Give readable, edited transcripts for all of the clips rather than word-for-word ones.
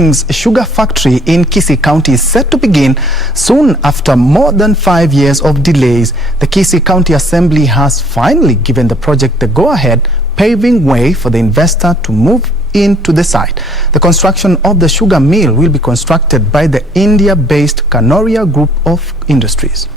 Sugar factory in Kisii County is set to begin soon after more than 5 years of delays. The Kisii County Assembly has finally given the project the go-ahead, paving way for the investor to move into the site. The construction of the sugar mill will be constructed by the India-based Kanoria Group of Industries.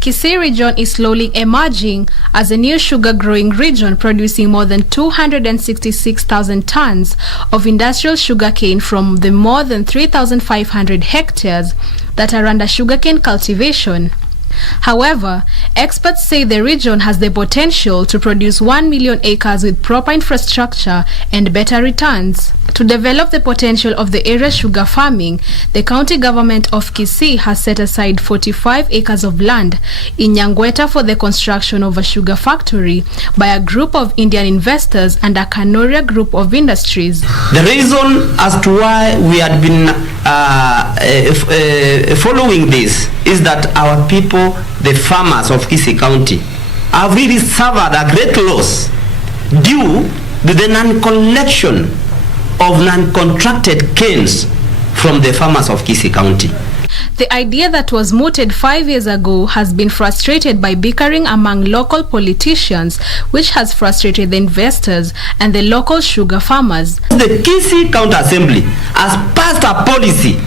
Kisii region is slowly emerging as a new sugar growing region, producing more than 266,000 tons of industrial sugarcane from the more than 3,500 hectares that are under sugarcane cultivation. However, experts say the region has the potential to produce 1 million acres with proper infrastructure and better returns. To develop the potential of the area's sugar farming, the county government of Kisii has set aside 45 acres of land in Nyangweta for the construction of a sugar factory by a group of Indian investors and a Kanoria Group of Industries. The reason as to why we had been following this is that our people, the farmers of Kisii County, have really suffered a great loss due to the non-collection of non-contracted canes from the farmers of Kisii County. The idea that was mooted 5 years ago has been frustrated by bickering among local politicians, which has frustrated the investors and the local sugar farmers. The Kisii County Assembly has passed a policy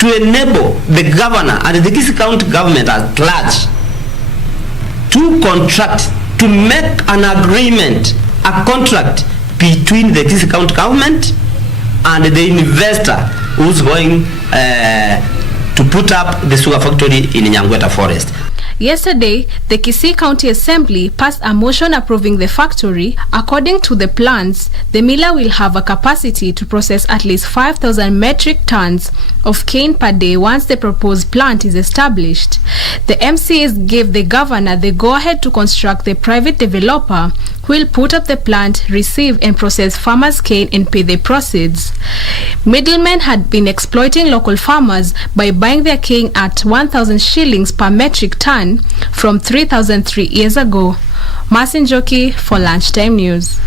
to enable the governor and the Kisii County government at large to contract, to make an agreement, a contract between the Kisii County government and the investor who's going to put up the sugar factory in Nyangweta Forest. Yesterday, the Kisii County Assembly passed a motion approving the factory. According to the plans, the miller will have a capacity to process at least 5,000 metric tons of cane per day once the proposed plant is established. The MCAs gave the governor the go-ahead to construct the private developer who will put up the plant, receive and process farmers' cane and pay the proceeds. Middlemen had been exploiting local farmers by buying their cane at 1,000 shillings per metric ton from 3,003 years ago. Masinjoki for Lunchtime News.